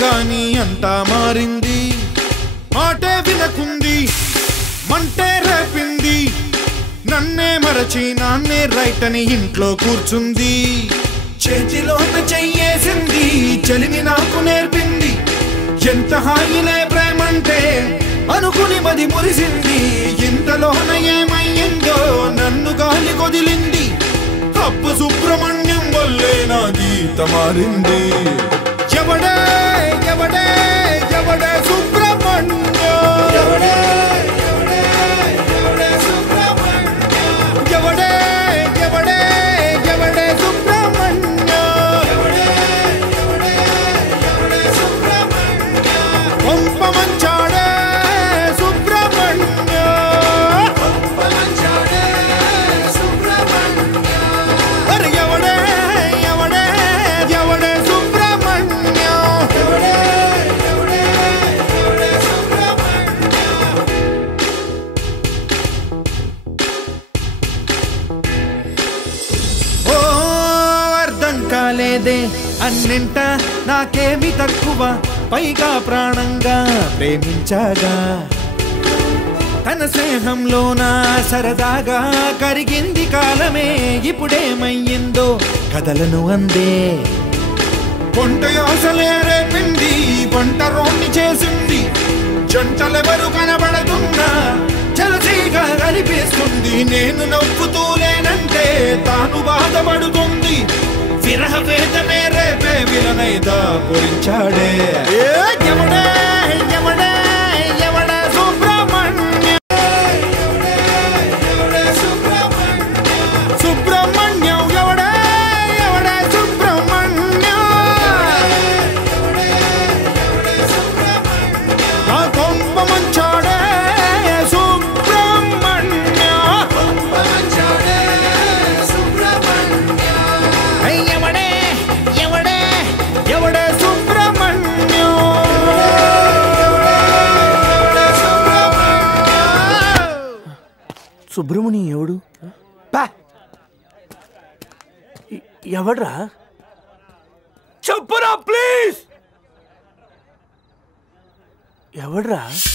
గాని అంతా మారింది మాటే వినకుంది మంటే రేపింది నన్నే మరచి నాన్నే రైట్ అని ఇంట్లో కూర్చుంది చేతిలోన చెయ్యేసింది చలిని నాకు నేర్పింది ఎంత హాయిలే ప్రేమంటే అనుకుని మది మురిసింది ఇంతలోన ఏమయ్యిందో నన్ను గాలి కొదిలింది అప్పు సుబ్రహ్మణ్యం వల్లే నా గీత మారింది ఎవడే ఎవడే ఎవడే సుబ్రహ్మణ్యం ఎవడే ఎవడే సుబ్రహ్మణ్యం ఎవడే ఎవడే ఎవడే సుబ్రహ్మణ్యం ఎవడే ఎవడే ఎవడే సుబ్రహ్మణ్యం పంపమంచాడే కాలేదే అన్నింట నాకేమి తక్కువ పైగా ప్రాణంగా ప్రేమించాగా తన స్నేహంలోన సరదాగా కరిగింది కాలమే ఇప్పుడేమయ్యిందో కథలను అందే కొంట ఆశలే రేపింది వంట రోణి చేసింది జంటలెవరు కనబడకుండా చలచీగా కనిపిస్తుంది నేను నవ్వుతూ లేనంటే తాను బాధపడుతుంది విరహ వేదనే రేపే విలనైదా పొరించాడే ఎవడే ఎవడే ఎవడే సుబ్రహ్మణ్యం ఎవడే సుబ్రహ్మణ్యం సుబ్రహ్మణ్యం ఎవడే ఎవడే సుబ్రహ్మణ్యం ఎవడే ఎవడే సుబ్రహ్మణ్యం నా కొంప మంచాడే సుబ్రహ్మణ్యం కొంప మంచాడే ఎవడే సుబ్రహ్మణ్యం సుబ్రహ్మణ్యం ఎవడు ఎవడ్రా చెప్పురా ప్లీజ్ ఎవడ్రా